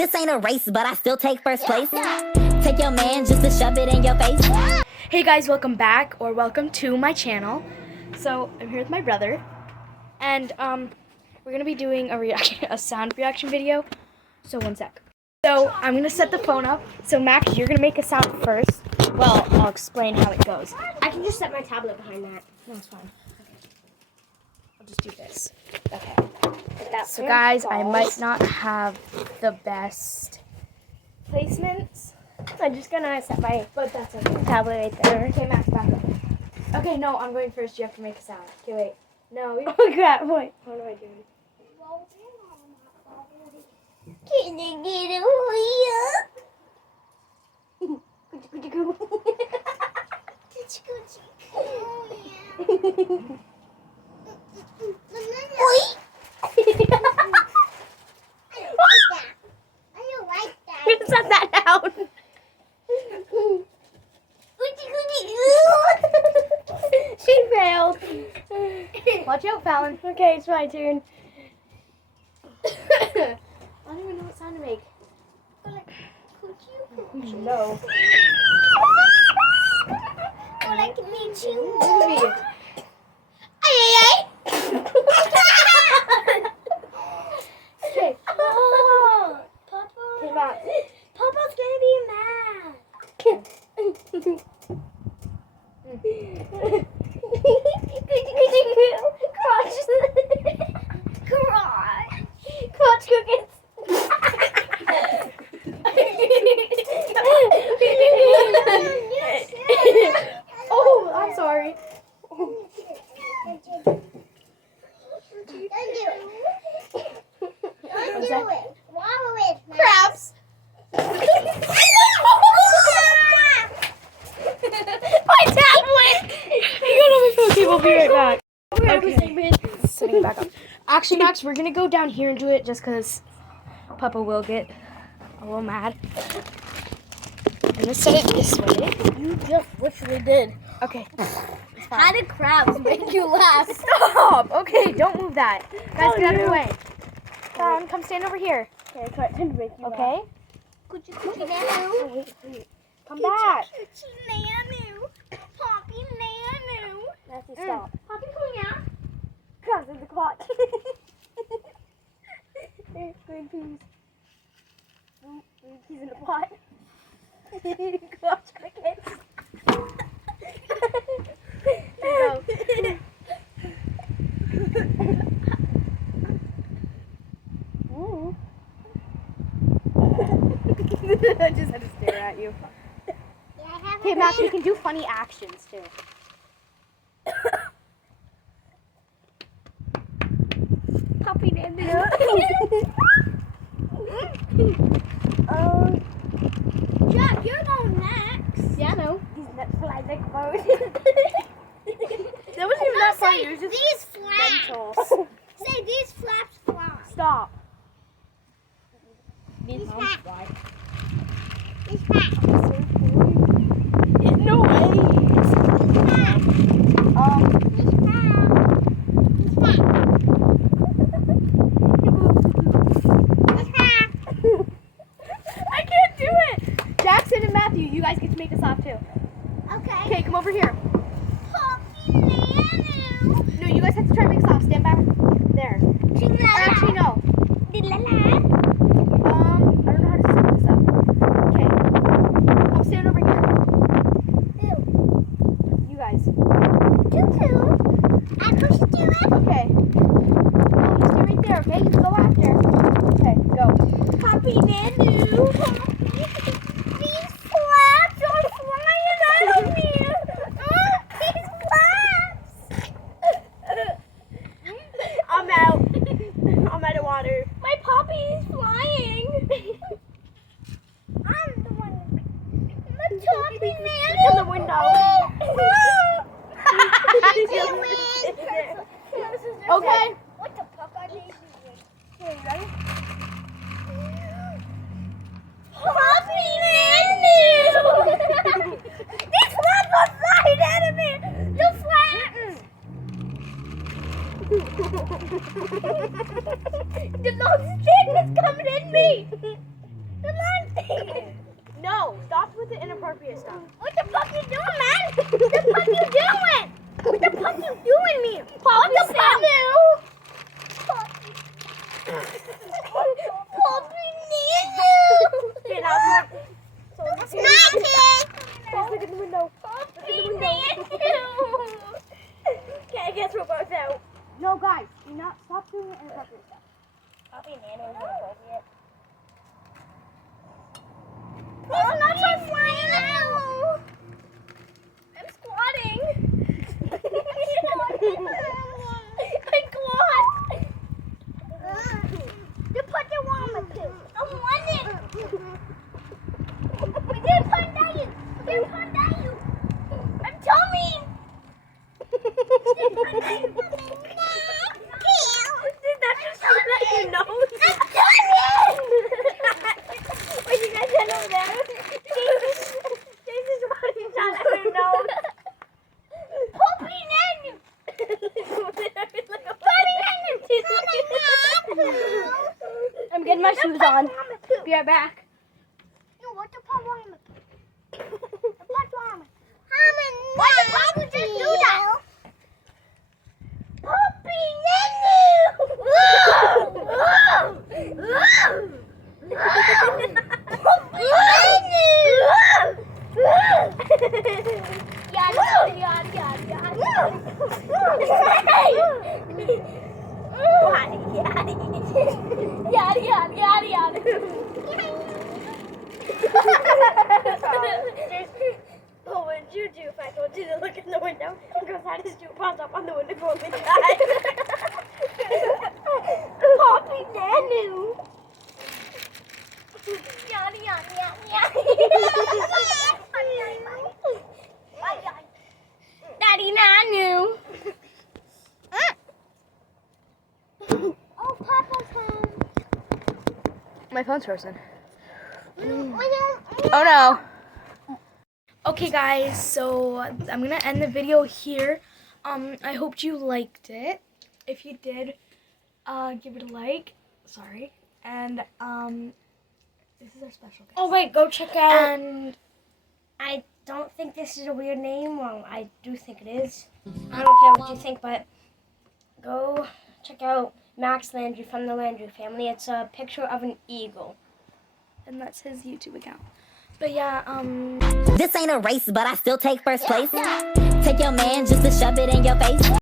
This ain't a race, but I still take first place. Take your man just to shove it in your face. Hey guys, welcome back, or welcome to my channel. So I'm here with my brother, and we're gonna be doing a sound reaction video. So one sec. So I'm gonna set the phone up. So Max, you're gonna make a sound first. Well, I'll explain how it goes. I can just set my tablet behind that. No, it's fine. Okay. I'll just do this. Okay. So So guys, I might not have the best placements, I'm just gonna set my but that's okay. tablet right there. Okay, Max, back up. Okay, no, I'm going first. You have to make a sound. Okay, wait. No, you Oh crap! Wait, what am I doing? Can you get Set that down. She failed. watch out, Fallon. Okay, it's my turn. I don't even know what sound to make. No. Like me too. Okay. Oh, Papa. Hey, Max. Papa's gonna be mad. Crotch. Crotch cookies. Oh, I'm sorry. Crabs. My tablet. Okay, we'll be right back. Okay. Setting it back up. Actually, Max, we're gonna go down here and do it just because Papa will get a little mad. I'm gonna set it this way. You just literally did. Okay. How did crabs make you laugh? Stop! Okay, don't move that. Guys, get out of the you. way. Come stand over here. Okay, I tried to make you Okay? Coochie nanu. Come back. Coochie nanu. Poppy nanu. Matthew, stop. Poppy coming out. Crabs in the clock. There's green peas. Green peas in the pot. Crotch crickets. Go. Ooh. I just had to stare at you. Okay, Max, we can do funny actions too. Poppy nanu. Jack, you're going next. Yeah, no. These nuts fly like birds. That wasn't even that funny. It was just these flaps. mental. Say these flaps fly. Stop. These flaps. fly. These flaps. No way. These flaps. These flaps. I can't do it. Jackson and Matthew, you guys get to make us laugh too. Okay. Okay, come over here. Poppy nanu. No, you guys have to try to make us laugh. Stand back. There. Or actually, no. Di-la-la. I don't know how to set this up. Okay. Come stand over here. You guys. Tutu. I push to it. Okay. No, you stay right there, okay? You go after. Okay, go. Poppy nanu. These flaps are flying out of me. These flaps. I'm out. I'm out of water. My poppy is flying. I'm the one. My poppy nanu. In the window. Okay. What the fuck are they doing? Okay, ready? Poppy nanu. These flaps are flying out of me. The flaps. The long stick is coming in me. No, stop with the inappropriate stuff. What the fuck you doing, man? What the fuck you doing? What the fuck you doing, me? What the fuck? Poppy Nanu. Okay, now It's not it. look at the window. Poppy Nanu. Okay, I guess we're both out. No, guys, do not stop doing the inappropriate stuff. Poppy Nanu is inappropriate. Oh, not so flying out. I'm squatting. I squat. You put the woman too. I want it. We didn't put that you. We didn't put that you. I'm Tommy. Did that just sound like your nose? I'm Tommy. What you guys did over there? Jesus, what you shot at her nose? Poppy Nanu. I'm getting my shoes on. Be right back. No, what the fuck wrong with What's wrong? Why the fuck would you do that? Poppy Nanu! Poppy Nanu! Yada, yada, yada, yada. Yada, yada, yada, yada. What would you do if I told you to look in the window and goes out his shoe pops up on the window going inside? Poppy Nanu. Yada, yada, yada, yada. Daddy Nanu. Oh, Papa's home. My phone's frozen. Oh Oh no. Okay guys, so I'm gonna end the video here. I hope you liked it. If you did, give it a like. Sorry. And this is our special guest. Oh wait, go check out. And I don't think this is a weird name. Well, I do think it is. I don't care what you think, but go check out Max Landry from the Landry family. It's a picture of an eagle. and that's his YouTube account. But yeah, This ain't a race, but I still take first place. Take your man just to shove it in your face.